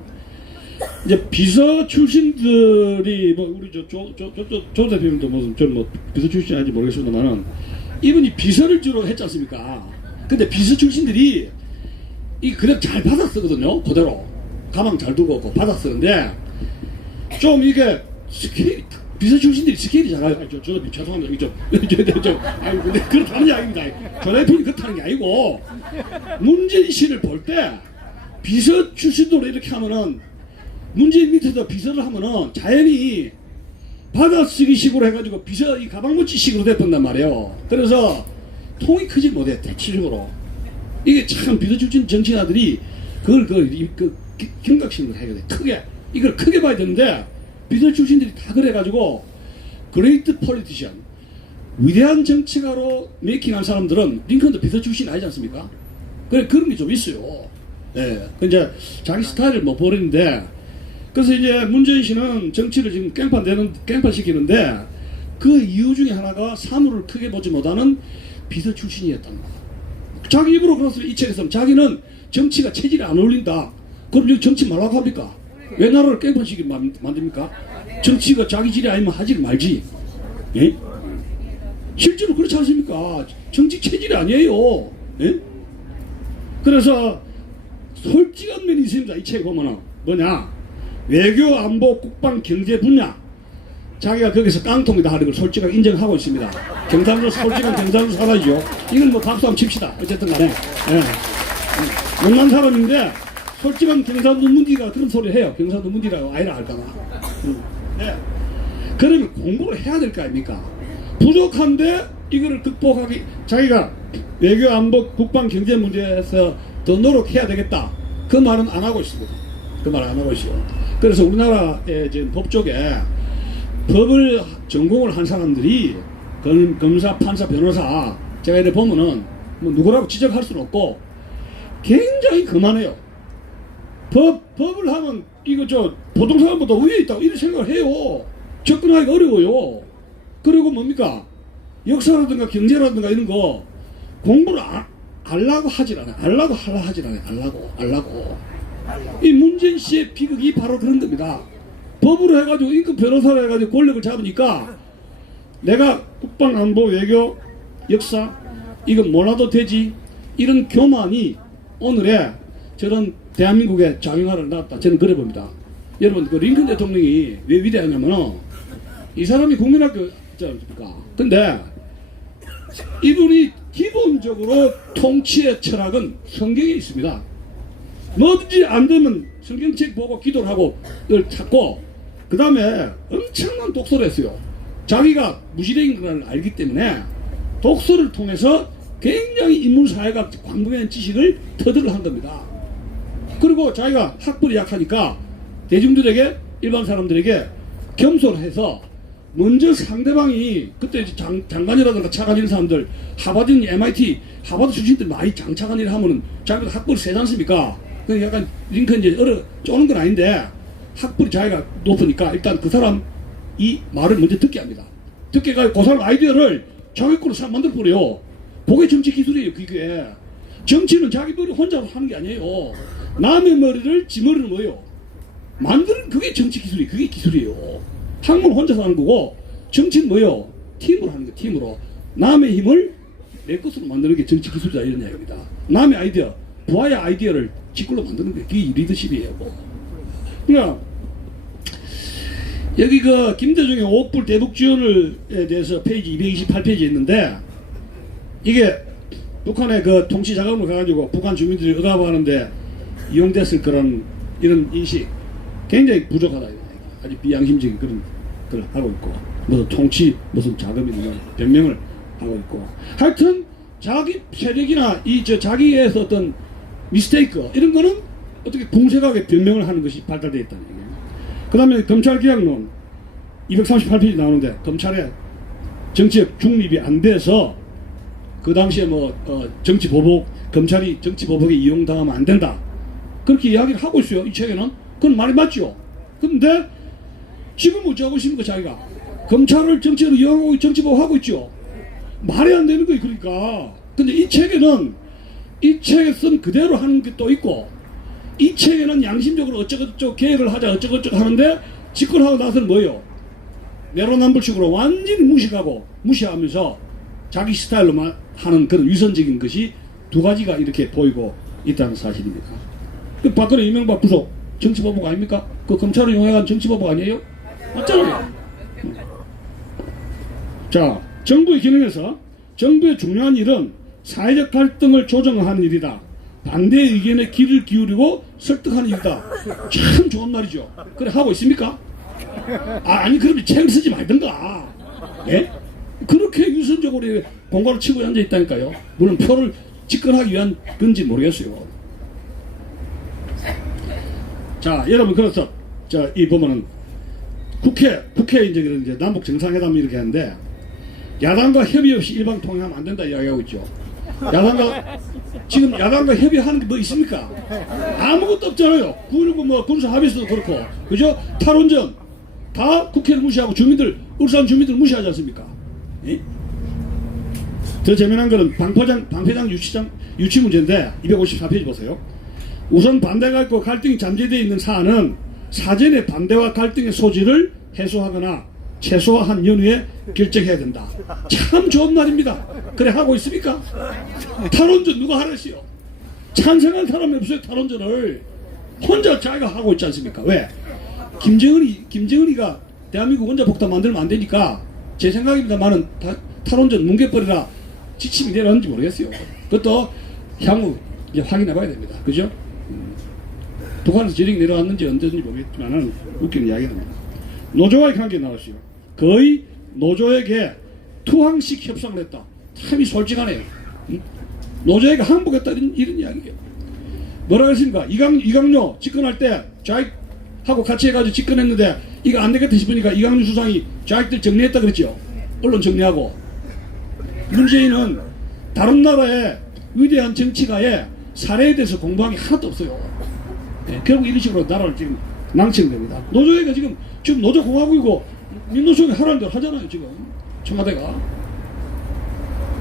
이제 비서 출신들이 뭐 우리 조 대표님도 무슨 저뭐 비서 출신 아닌지 모르겠습니다만은 이분이 비서를 주로 했지 않습니까? 근데 비서 출신들이 이 그냥 잘 받아 쓰거든요. 그대로 가망 잘 두고 받아 쓰는데 좀 이게 스케일 비서 출신들이 스케일이 작아요. 죄송합니다. 아니 근데 그렇다는 게 아닙니다. 조 대표님 그렇다는 게 아니고 문재인 씨를 볼 때 비서 출신으로 이렇게 하면은 문재인 밑에서 비서를 하면은 자연히 받아쓰기 식으로 해가지고 비서 이 가방무치 식으로 됐단 말이에요. 그래서 통이 크지 못해 대체적으로. 이게 참 비서 출신 정치인들이 그걸 경각심을 해야 돼. 크게 이걸 크게 봐야 되는데 비서 출신들이 다 그래가지고 그레이트 폴리티션 위대한 정치가로 메이킹한 사람들은 링컨도 비서 출신 아니지 않습니까? 그래 그런 게 좀 있어요. 예, 그 이제 자기 스타일을 뭐 버리는데 그래서 이제 문재인 씨는 정치를 지금 깽판 시키는데 그 이유 중에 하나가 사물을 크게 보지 못하는 비서 출신이었다는 거야. 자기 입으로 그랬어요. 이 책에서는 자기는 정치가 체질이 안 어울린다. 그럼 여기 정치 말라고 합니까? 왜 나라를 깽판 시키게 만듭니까? 정치가 자기 질이 아니면 하지 말지. 예? 실제로 그렇지 않습니까? 정치 체질이 아니에요. 예? 그래서 솔직한 면이 있습니다. 이 책 보면은 뭐냐? 외교, 안보, 국방, 경제 분야 자기가 거기서 깡통이다 하는 걸 솔직하게 인정하고 있습니다. 경상도 솔직한 경상도 사람이죠. 이건 뭐 박수 한번 칩시다. 어쨌든 간에 예. 못난 사람인데 솔직한 경상도 문디가 그런 소리를 해요. 경상도 문디라고 아이라 할까봐. 네. 그러면 공부를 해야 될 거 아닙니까? 부족한데 이거를 극복하기 자기가 외교, 안보, 국방, 경제 문제에서 더 노력해야 되겠다. 그 말은 안 하고 있습니다. 그 말 안 하고 있어요. 그래서 우리나라의 지금 법 쪽에 법을 전공을 한 사람들이 검사, 판사, 변호사 제가 이렇게 보면은 뭐 누구라고 지적할 수는 없고 굉장히 그만해요. 법을 하면 이거 저 보통 사람보다 위에 있다고 이런 생각을 해요. 접근하기가 어려워요. 그리고 뭡니까? 역사라든가 경제라든가 이런 거 공부를 알라고 하질 않아요. 알라고 하질 않아요. 알라고. 이 문재인 씨의 비극이 바로 그런 겁니다. 법으로 해가지고 인권 변호사로 해가지고 권력을 잡으니까 내가 국방, 안보, 외교, 역사 이건 몰라도 되지 이런 교만이 오늘의 저런 대한민국의 장영화를 낳았다. 저는 그래 봅니다. 여러분 그 링컨 대통령이 왜 위대하냐면은 이 사람이 국민학교 있지 않습니까? 근데 이분이 기본적으로 통치의 철학은 성경에 있습니다. 뭐든지 안 되면 성경책 보고 기도를 하고 이걸 찾고 그 다음에 엄청난 독서를 했어요. 자기가 무지랭인 걸 알기 때문에 독서를 통해서 굉장히 인문사회학 광범위한 지식을 터득을 한 겁니다. 그리고 자기가 학벌이 약하니까 대중들에게 일반 사람들에게 겸손해서 먼저 상대방이 그때 장관이라든가 차관 이런 사람들 하버드, MIT, 하버드 출신들 많이 장차관 일을 하면은 자기가 학벌이 세지 않습니까? 그 약간 링컨 이제 쪼는 건 아닌데 학벌이 자기가 높으니까 일단 그 사람 이 말을 먼저 듣게 합니다. 듣게 가지고 그 사람 아이디어를 자기 걸로 만들어 버려요. 그게 정치 기술이에요. 그게 정치는 자기 머리 혼자 하는 게 아니에요. 남의 머리를 지 머리를 뭐예요? 만드는 그게 정치 기술이 그게 기술이에요. 학문 혼자서 하는 거고 정치는 뭐예요? 팀으로 하는 거 팀으로 남의 힘을 내 것으로 만드는 게 정치 기술이다 이런 이야기입니다. 남의 아이디어 부하의 아이디어를 지 걸로 만드는 게 그게 리더십이에요. 그러니까 여기 그 김대중의 5억 불 대북 지원에 대해서 페이지 228페이지에 있는데 이게 북한의 그 통치 자금을 가지고 북한 주민들이 억압하는데 이용됐을 거라는 이런 인식 굉장히 부족하다. 아주 비양심적인 그런 걸 하고 있고 무슨 통치 무슨 자금이 있는 변명을 하고 있고 하여튼 자기 세력이나 자기에서 어떤 미스테이크 이런 거는 어떻게 공색하게 변명을 하는 것이 발달되어 있다는 얘기예요. 그 다음에 검찰개혁론 238페이지 나오는데 검찰의 정치적 중립이 안 돼서 그 당시에 뭐 정치 보복 검찰이 정치 보복에 이용당하면 안 된다 그렇게 이야기를 하고 있어요. 이 책에는 그건 말이 맞죠. 근데 지금 어쩌고 있습니까? 자기가 검찰을 정치로 이용하고 정치 보복하고 있죠. 말이 안 되는 거예요. 그러니까 근데 이 책에는 이 책에 쓴 그대로 하는 게 또 있고 이 책에는 양심적으로 어쩌고저쩌고 계획을 하자 어쩌고저쩌고 하는데 집권하고 나서는 뭐예요? 내로남불식으로 완전히 무식하고 무시하면서 자기 스타일로만 하는 그런 위선적인 것이 두 가지가 이렇게 보이고 있다는 사실입니다. 그 박근혜 이명박 부속 정치보복 아닙니까? 그 검찰을 이용해간 정치보복 아니에요? 맞잖아요. 자, 정부의 기능에서 정부의 중요한 일은 사회적 갈등을 조정하는 일이다. 반대 의견에 귀를 기울이고 설득하는 일이다. 참 좋은 말이죠. 그래 하고 있습니까? 아니 그러면 책을 쓰지 말든가. 예? 그렇게 유선적으로 공갈을 치고 앉아 있다니까요. 물론 표를 집권하기 위한 건지 모르겠어요. 자, 여러분 그래서 이 보면은 국회 이제 남북 정상회담 이렇게 하는데 야당과 협의 없이 일방 통행하면 안 된다 이야기하고 있죠. 지금 야당과 협의하는 게 뭐 있습니까? 아무것도 없잖아요. 9.19 뭐 군사 합의서도 그렇고, 그죠? 탈원전 다 국회를 무시하고 주민들, 울산 주민들 무시하지 않습니까? 예? 더 재미난 거는 방패장 유치 문제인데 254페이지 보세요. 우선 반대가 있고 갈등이 잠재되어 있는 사안은 사전에 반대와 갈등의 소지를 해소하거나 최소화한 연후에 결정해야 된다. 참 좋은 말입니다. 그래 하고 있습니까? 탈원전 누가 하랬어요? 찬성한 사람이 없어요. 탈원전을 혼자 자기가 하고 있지 않습니까? 왜? 김정은이가 대한민국 혼자 폭탄 만들면 안 되니까 제 생각입니다만은 탈원전 뭉개버리라 지침이 내려왔는지 모르겠어요. 그것도 향후 이제 확인해 봐야 됩니다. 그죠? 북한에서 지령이 내려왔는지 언제든지 모르겠지만은 웃기는 이야기입니다. 노조와의 관계 나왔어요. 거의 노조에게 투항식 협상을 했다. 참이 솔직하네요. 응? 노조에게 항복했다 이런 이야기예요. 뭐라 그랬습니까? 이강료 집권할 때 좌익하고 같이 해가지고 집권했는데 이거 안 되겠다 싶으니까 이강류 수상이 좌익들 정리했다 그랬죠. 언론 정리하고. 문재인은 다른 나라의 위대한 정치가의 사례에 대해서 공부한 게 하나도 없어요. 네, 결국 이런 식으로 나라를 지금 낭청됩니다. 노조회가 지금 노조공화국이고 민노총이 하라는 대로 하잖아요. 지금 청와대가.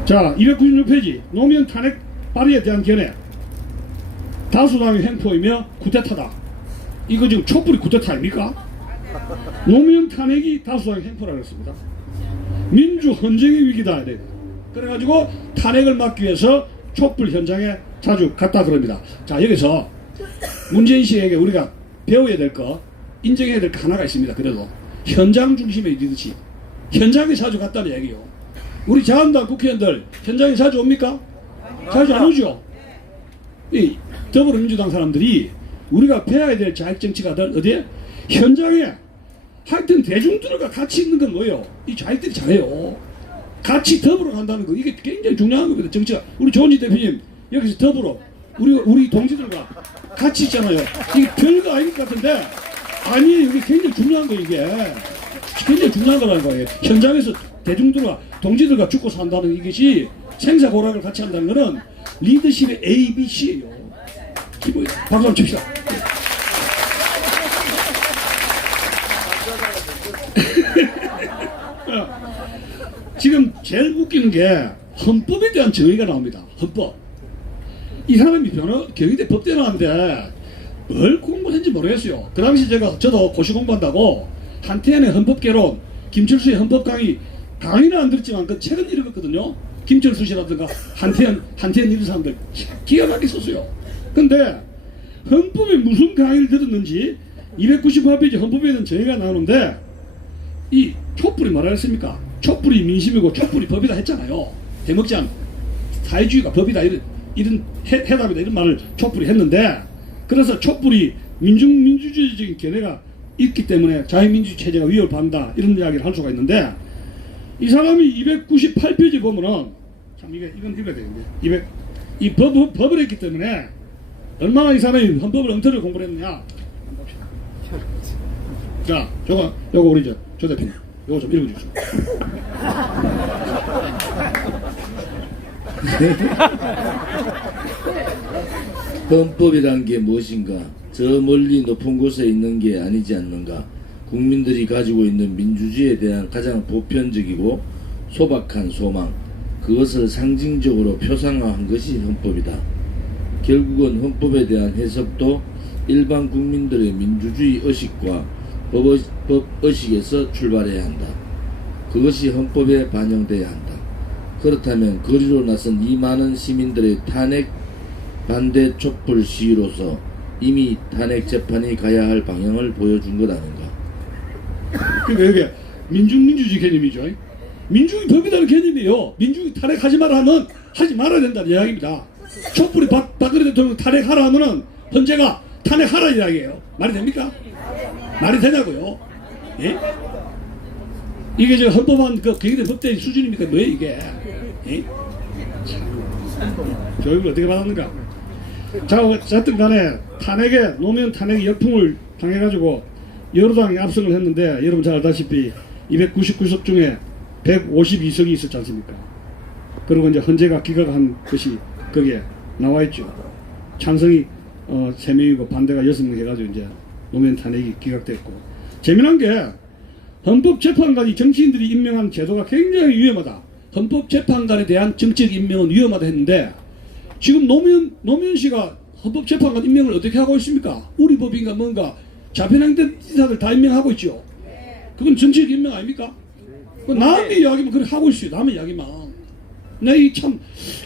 자, 296페이지 노무현 탄핵 발의에 대한 견해. 다수당의 횡포이며 쿠데타다. 이거 지금 촛불이 쿠데타 아닙니까? 노무현 탄핵이 다수당의 횡포라고 했습니다. 민주 헌정의 위기다. 그래가지고 탄핵을 막기 위해서 촛불 현장에 자주 갔다 그럽니다. 자, 여기서 문재인 씨에게 우리가 배워야 될 거, 인정해야 될 거 하나가 있습니다. 그래도 현장 중심의 리더십. 현장에 자주 갔다는 얘기요. 우리 자한당 국회의원들 현장에 자주 옵니까? 자주 안 오죠. 이 더불어민주당 사람들이 우리가 배워야 될 좌익정치가들 어디에? 현장에. 하여튼 대중들과 같이 있는 건 뭐예요? 이 좌익들이 잘해요. 같이 더불어 간다는 거, 이게 굉장히 중요한 겁니다. 정치가. 우리 조은지 대표님 여기서 더불어 우리 동지들과 같이 있잖아요. 이게 별거 아닐 것 같은데 아니에요. 이게 굉장히 중요한 거. 이게 굉장히 중요한 거라는 거예요. 현장에서 대중들과 동지들과 죽고 산다는 이것이 생사고락을 같이 한다는 거는 리더십의 ABC예요. 기본 박수 한번 칩시다. 지금 제일 웃기는 게 헌법에 대한 정의가 나옵니다. 헌법. 이 사람이 경희대 법대 나왔는데 뭘 공부했는지 모르겠어요. 그 당시 저도 고시 공부한다고 한태현의 헌법개론, 김철수의 헌법 강의는 안 들었지만 그 책은 읽었거든요. 김철수 씨라든가 한태현 이런 사람들 기가 막히게 썼어요. 근데 헌법에 무슨 강의를 들었는지 298페이지 헌법에 대한 정의가 나오는데 이 촛불이 뭐라 했습니까? 촛불이 민심이고 촛불이 법이다 했잖아요. 대목장 사회주의가 법이다 이런 해답이다 이런 말을 촛불이 했는데, 그래서 촛불이 민주주의적인 견해가 있기 때문에 자유민주주의 체제가 위협을 받는다 이런 이야기를 할 수가 있는데, 이 사람이 298페이지 보면은 참 이건 읽어야 되는데 이 법을 했기 때문에 얼마나 이 사람이 헌법을 엉터리로 공부를 했느냐. 자, 요거 우리 조 대표님, 요거 좀 읽어주십시오. 헌법이란 게 무엇인가? 저 멀리 높은 곳에 있는 게 아니지 않는가? 국민들이 가지고 있는 민주주의에 대한 가장 보편적이고 소박한 소망, 그것을 상징적으로 표상화한 것이 헌법이다. 결국은 헌법에 대한 해석도 일반 국민들의 민주주의 의식과 법의식에서 출발해야 한다. 그것이 헌법에 반영돼야 한다. 그렇다면 거리로 나선 이 많은 시민들의 탄핵 반대 촛불 시위로서 이미 탄핵 재판이 가야 할 방향을 보여준 것 아닌가. 그러니까 이게 민주주의 개념이죠. 민주주의 법이라는 개념이에요. 민주주의 탄핵하지 말라는 하지 말아야 된다는 이야기입니다. 촛불이 박근혜 대통령 탄핵하라 하면은 헌재가 탄핵하라 이야기예요. 말이 됩니까? 말이 되냐고요? 예? 이게 저 헌법안 그 개정된 법대의 수준입니까? 뭐예요 이게? 예? 교육을 어떻게 받았는가? 자, 어쨌든 간에 탄핵에 노무현 탄핵 역풍을 당해가지고 여러 당이 압승을 했는데 여러분 잘 알다시피 299석 중에 152석이 있었지 않습니까? 그리고 이제 헌재가 기각한 것이 거기에 나와 있죠. 찬성이 3명이고 반대가 6명 해가지고 이제 노무현 탄핵이 기각됐고, 재미난 게 헌법재판관이 정치인들이 임명한 제도가 굉장히 위험하다. 헌법재판관에 대한 정치적 임명은 위험하다 했는데 지금 노무현 씨가 헌법재판관 임명을 어떻게 하고 있습니까? 우리 법인가 뭔가 자편행된 인사들 다 임명하고 있죠. 그건 정치적 임명 아닙니까? 남의 이야기만 그렇게 하고 있어요. 남의 이야기만.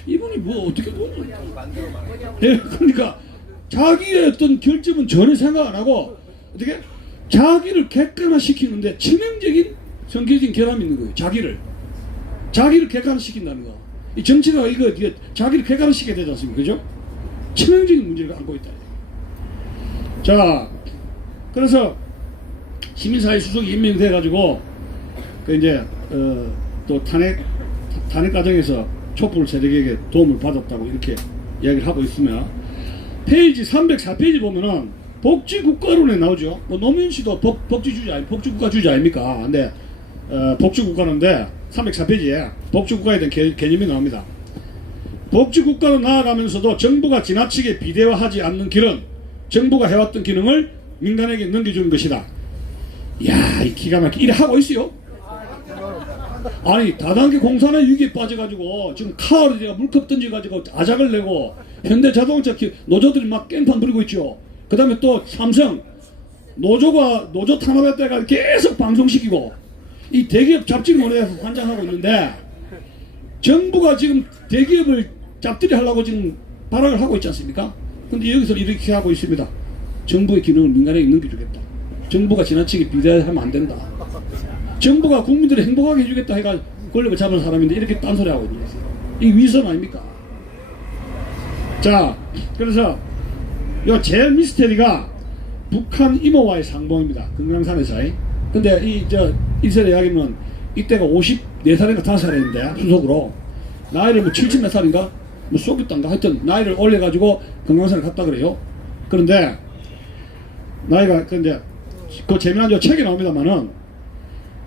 이분이 뭐 어떻게 보니? 네, 그러니까 자기의 어떤 결점은 전혀 생각 안 하고 어떻게 자기를 객관화시키는데 치명적인 성격적인 결함이 있는 거예요. 자기를 객관화시킨다는 거. 이 정치가 이거 자기를 객관화시켜야 되지 않습니까? 그죠? 치명적인 문제를 안고 있다. 자, 그래서 시민사회 수석이 임명돼 가지고 그 이제 또 탄핵 과정에서 촛불 세력에게 도움을 받았다고 이렇게 이야기를 하고 있으면 페이지 304페이지 보면은 복지국가론에 나오죠. 뭐 노무현 씨도 복지국가주의 아닙니까? 근데 복지국가론인데 304페이지에 복지국가에 대한 개념이 나옵니다. 복지국가로 나아가면서도 정부가 지나치게 비대화하지 않는 길은 정부가 해왔던 기능을 민간에게 넘겨주는 것이다. 이야, 이 기가 막히게 이래 하고 있어요. 아니, 다단계 공사나 위기에 빠져가지고 지금 카어를 물컵 던져가지고 아작을 내고 현대자동차 노조들이 막 깽판 부리고 있죠. 그 다음에 또 삼성 노조 탄압했다가 계속 방송시키고 이 대기업 잡지 논의에서 환장하고 있는데 정부가 지금 대기업을 잡들이 하려고 지금 발악을 하고 있지 않습니까? 근데 여기서 이렇게 하고 있습니다. 정부의 기능을 민간에게 넘겨주겠다. 정부가 지나치게 비대하면 안 된다. 정부가 국민들을 행복하게 해주겠다 해가 권력을 잡은 사람인데 이렇게 딴소리 하고 있는 거예요. 이게 위선 아닙니까? 자, 그래서 요 제일 미스테리가 북한 이모와의 상봉입니다. 금강산에서. 근데 이 세대 이야기는 이때가 54살인가 5살인데 수속으로 나이를 뭐 70 몇 살인가 뭐 쏘겠단가 하여튼 나이를 올려가지고 금강산에 갔다 그래요. 그런데 나이가 근데 그 재미난 저 책에 나옵니다만은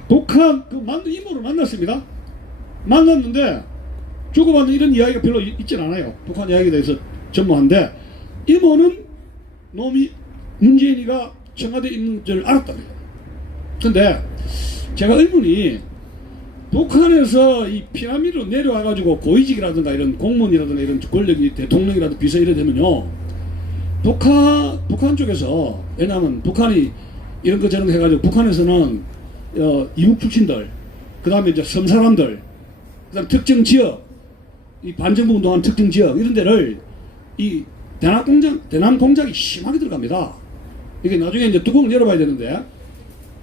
북한 그 만든 이모를 만났습니다. 만났는데 주고받는 이런 이야기가 별로 있진 않아요. 북한 이야기에 대해서 전무한데 이모는 놈이 문재인이가 청와대에 있는 줄 알았다고요. 근데 제가 의문이 북한에서 이 피라미드로 내려와가지고 고위직이라든가 이런 공무원이라든가 이런 권력이 대통령이라든가 비서 이래 되면요 북한 쪽에서 왜냐하면 북한이 이런 거 저런 거 해가지고 북한에서는 이국 출신들 그 다음에 이제 섬 사람들 그 다음 특정 지역 이 반정부 운동하는 특정 지역 이런 데를 이 대남 공작이 심하게 들어갑니다. 이게 나중에 이제 뚜껑을 열어봐야 되는데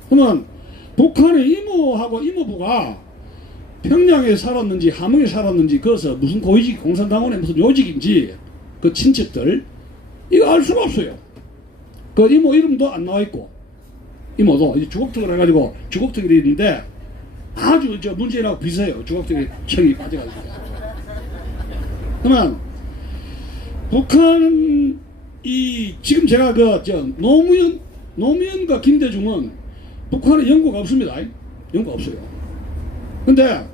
그러면 북한의 이모하고 이모부가 평양에 살았는지 함흥에 살았는지 거기서 무슨 고위직 공산당원의 무슨 요직인지 그 친척들 이거 알 수가 없어요. 그 이모 이름도 안 나와 있고 이모도 이제 주걱턱을 해가지고 주걱턱이 있는데 아주 저 문재인하고 비슷해요. 주걱턱에 척이 빠져가지고. 그러면 북한 이 지금 제가 노무현과 김대중은 북한에 연구가 없습니다. 연구가 없어요. 근데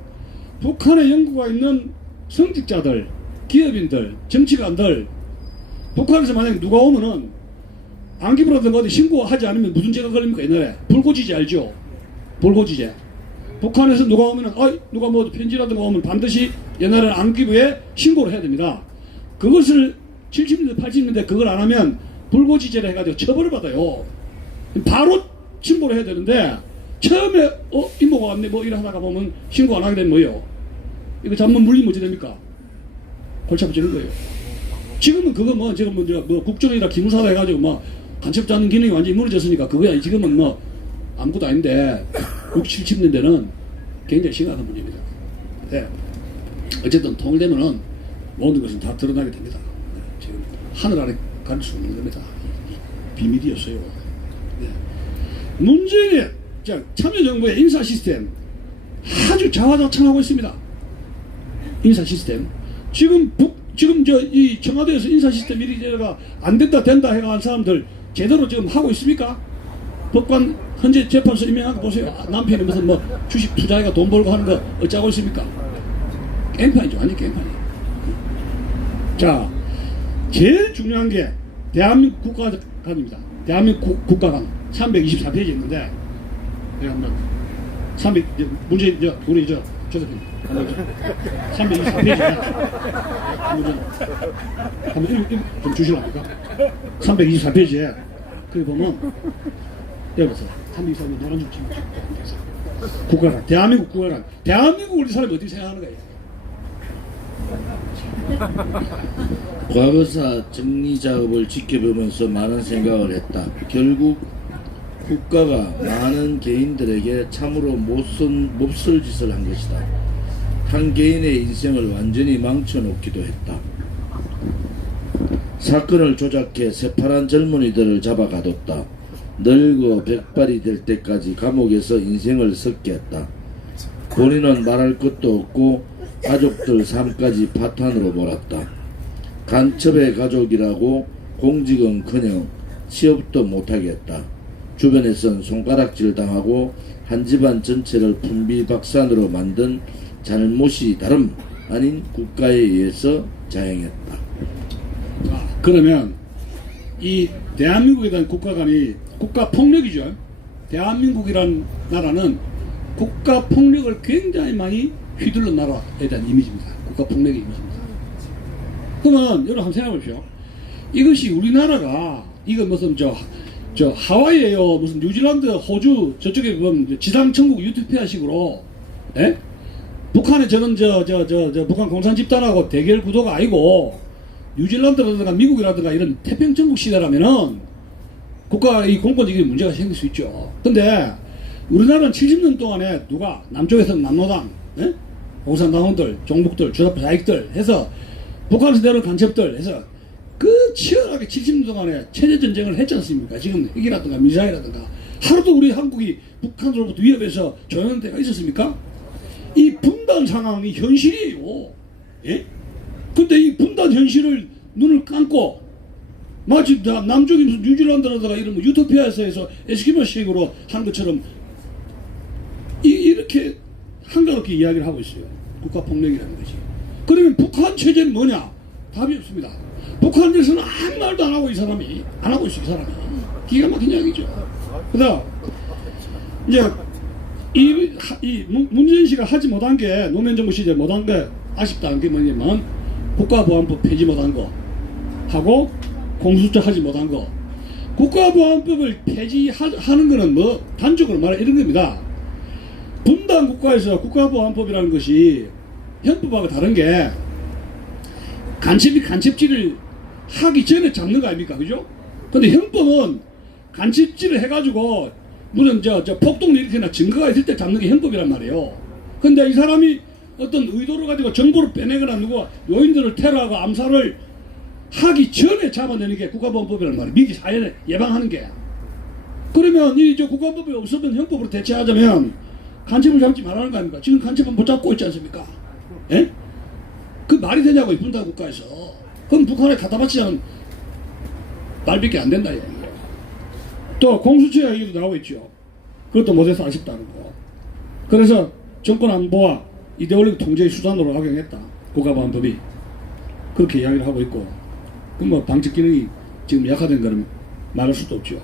북한에 연구가 있는 성직자들, 기업인들, 정치관들, 북한에서 만약에 누가 오면은 안기부라든가 어디 신고하지 않으면 무슨 죄가 걸립니까? 옛날에 불고지제 알죠? 불고지제. 북한에서 누가 오면은 누가 뭐 편지라든가 오면 반드시 옛날에는 안기부에 신고를 해야 됩니다. 그것을 70년대 80년대 그걸 안 하면 불고지제를 해가지고 처벌을 받아요. 바로 신고를 해야 되는데 처음에 이모가 왔네 뭐 일하다가 보면 신고 안 하게 되면 뭐예요? 이거 잘못 물리면 어찌 됩니까? 골치 아프지는 거예요. 지금은 그거 뭐 지금 뭐 국정이라 기무사다 해가지고 뭐 간첩 잡는 기능이 완전히 무너졌으니까 그거야. 지금은 뭐 아무것도 아닌데 60, 70년대는 굉장히 심각한 문제입니다. 네. 어쨌든 통일되면은 모든 것은 다 드러나게 됩니다. 네. 지금 하늘 아래 가릴 수 없는 겁니다. 비밀이었어요. 네. 문재인의 참여정부의 인사 시스템 아주 자화자찬하고 있습니다. 인사 시스템. 지금 이 청와대에서 인사 시스템 이리저리가 안 된다 해가 한 사람들 제대로 지금 하고 있습니까? 법관 현재 재판소 임명한 거 보세요. 남편이 무슨 뭐 주식 투자해가 돈 벌고 하는 거 어쩌고 있습니까? 깽판이죠. 완전 깽판이. 자, 제일 중요한 게 대한민국 국가관입니다. 대한민국 국가관 324페이지 있는데 내가 한번 300 문제 우리 조대표님 324페이지에 한번 좀 주실랍니까? 324페이지에 거기 보면 여기 보세요. 324페이지 노란 줄 치면 국가관 대한민국 국가관 대한민국 우리 사람이 어떻게 생각하는 거예요? 과거사 정리 작업을 지켜보면서 많은 생각을 했다. 결국 국가가 많은 개인들에게 참으로 몹쓸 짓을 한 것이다. 한 개인의 인생을 완전히 망쳐놓기도 했다. 사건을 조작해 새파란 젊은이들을 잡아가뒀다. 늙어 백발이 될 때까지 감옥에서 인생을 썩게 했다. 본인은 말할 것도 없고 가족들 삶까지 파탄으로 몰았다. 간첩의 가족이라고 공직은커녕 취업도 못하겠다. 주변에선 손가락질 당하고 한 집안 전체를 분비박산으로 만든 잘못이 다름 아닌 국가에 의해서 자행했다. 그러면 이 대한민국에 대한 국가관이 국가폭력이죠. 대한민국이라는 나라는 국가폭력을 굉장히 많이 휘둘른 나라에 대한 이미지입니다. 국가폭력의 이미지입니다. 그러면 여러분 한번 생각해 보십시오. 이것이 우리나라가 이거 무슨 저 하와이에요. 무슨 뉴질랜드, 호주 저쪽에 보면 지상천국 유토피아식으로 예? 북한에 저는 북한 공산 집단하고 대결 구도가 아니고 뉴질랜드라든가 미국이라든가 이런 태평천국 시대라면은 국가 이 공권적인 문제가 생길 수 있죠. 근데 우리나라는 70년 동안에 누가 남쪽에서는 남노당, 예? 공산당원들, 종북들, 주사파 자익들 해서 북한에서 내려온 간첩들 해서 그 치열하게 70년 동안에 체제 전쟁을 했지 않습니까? 지금 핵이라든가 미사일이라든가 하루도 우리 한국이 북한으로부터 위협해서 조용한 때가 있었습니까? 이 분단 상황이 현실이에요. 예? 근데 이 분단 현실을 눈을 감고 마치 남쪽이 무슨 뉴질랜드라든가 이런 뭐 유토피아에서 해서 에스키모식으로 한 것처럼 이렇게 한가롭게 이야기를 하고 있어요. 국가폭력이라는 것이. 그러면 북한 체제는 뭐냐? 답이 없습니다. 북한에서는 아무 말도 안 하고 이 사람이 안 하고 있어. 이 사람이 기가 막힌 이야기죠. 그다음 이제 이 문재인 씨가 하지 못한 게 노무현 정부 시절 못한 게 아쉽다는 게 뭐냐면 국가보안법 폐지 못한 거 하고 공수처 하지 못한 거. 국가보안법을 폐지하는 거는 뭐 단적으로 말해 이런 겁니다. 분단 국가에서 국가보안법이라는 것이 헌법하고 다른 게 간첩이 간첩질을 하기 전에 잡는 거 아닙니까? 그죠? 근데 헌법은 간첩질을 해가지고 무슨 폭동 일으키나 증거가 있을 때 잡는 게 헌법이란 말이에요. 근데 이 사람이 어떤 의도를 가지고 정보를 빼내거나 누가 요인들을 테러하고 암살을 하기 전에 잡아내는 게 국가보안법이란 말이에요. 미리 사연에 예방하는 게. 그러면 이 국가보안법이 없으면 헌법으로 대체하자면 간첩을 잡지 말라는 거 아닙니까? 지금 간첩은 못 잡고 있지 않습니까? 예? 그 말이 되냐고, 이 분단 국가에서. 그럼 북한에 갖다 바치자면 말밖에 안 된다, 이야기예요. 또 공수처 얘기도 나오고 있죠. 그것도 못해서 아쉽다는 거. 그래서 정권 안보와 이데올로기 통제의 수단으로 악용했다. 국가보안법이. 그렇게 이야기를 하고 있고. 그럼 뭐 방직 기능이 지금 약화된 거는 말할 수도 없죠.